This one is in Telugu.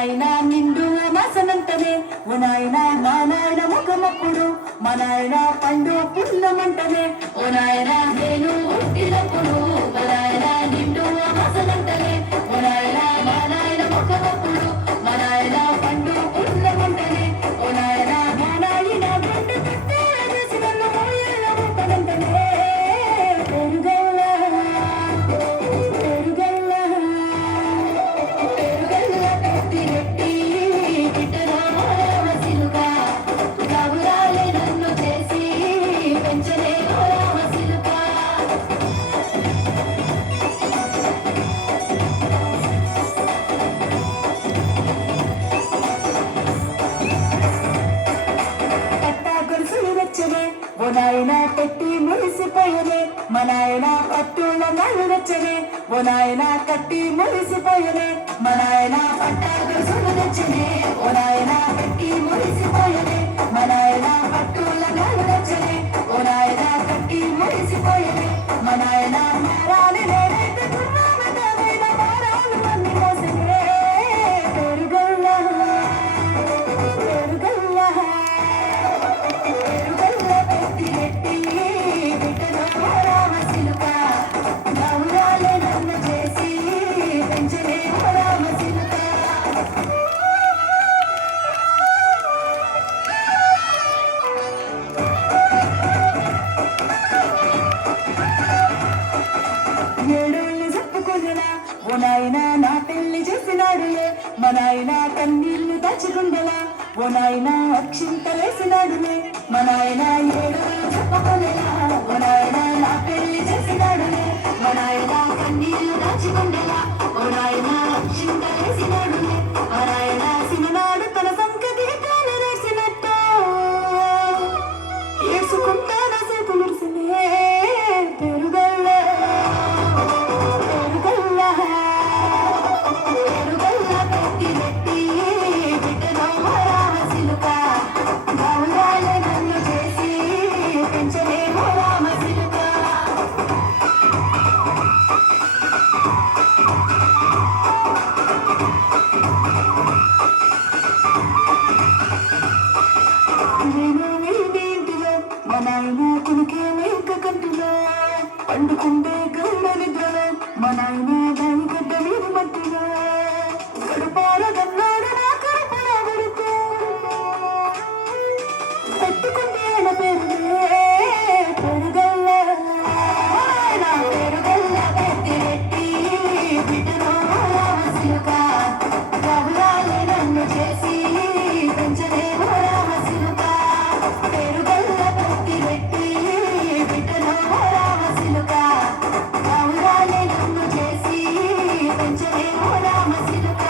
నాయన నిండు మాసనంటనే ఓ నాయన మా నాయన ముఖమప్పుడు మా నాయన పండు పుల్లమంటనే ఓ నాయన నేను పుట్టినప్పుడు మా నాయన నిండు మాసనంటనే ఓ నాయన మా నాయన ముఖమప్పుడు మా నాయన పండు పుల్లమంటనే ఓ నాయన మా నాయన గుండె తట్టే వేసి నన్ను మోయేళ్ళ ముఖమంటనే పెరుగల్ల పెరుగల్ల పెరుగల్ల పెట్టి రెట్టి బిడ్డలో రామసిలుక గౌరాలే నన్ను చేసి పెంచలే రామసిలుక కట్టా గొలుసులు వచ్చనే ఓ నాయన పెట్టి మురిసిపోయనే మా నాయన పట్టుల నాళ్ళు వచ్చనే ఓ నాయన కట్టి మురిసిపోయనే మా నాయన పట్టా గొలుసులు తెచ్చనే ఓ నాయన పెట్టి మురిసిపోయనే మా నాయన పట్టుల నాళ్ళు వచ్చనే ఓ నాయన కట్టి మురిసిపోయనే మా నాయన మారాలి నేనైతే గుర్రామటమైన మారాలు అన్ని మోసనే పెరుగల్ల పెరుగల్ల పెరుగల్ల పెట్టి రెట్టి బిడ్డలో రామసిలుక గౌరాలే నన్ను చేసి పెంచలే రామసిలుక ఏడేళ్ళు చెప్పుకున్నా ఓ నాయన నా పెళ్లి చేసినాడులే మా నాయన కన్నీళ్లు దాచుకుండలా ఓ నాయన అక్షింతలేసినాడులే మా నాయన ఏడేళ్ళు చెప్పుకునేలా ఓ నాయన నా పెళ్లి చేసినాడులే మా నాయన కన్నీళ్లు దాచుకుండలా ఓ నాయన అక్షింతలేసినాడులే మా నాయన సిననాడు తన సంకటి తాను వేసినట్టు ఏసుకుంటాన సేతులుసినే పెరుగల్ల పెరుగల్ల పెరుగల్ల పెట్టి రెట్టి బిడ్డలో రామసిలుక గౌరాలే నన్ను చేసి పెంచలేమో రామసిలుక నేను వీడి ఇంటిలో మా నాయన కొనుకే మేక కంటిలో పండుకుంటే గౌడ నిద్రలో మా నాయన దాని గడ్డ మీద మట్టిలో గడుపాల గన్నాడు నా కడుపున కొడుకు పెట్టుకుంటే ఆయన పేరులే పెరుగల్ల ఆయన పెరుగల్ల పెట్టి రెట్టి బిడ్డలో రామసిలుక గౌరాలే నన్ను చేసి పెంచలేమో రామసిలుక పెరుగల్ల పెట్టి రెట్టి బిడ్డలో రామసిలుక గౌరాలే నన్ను చేసి పెంచలేమో రామసిలుక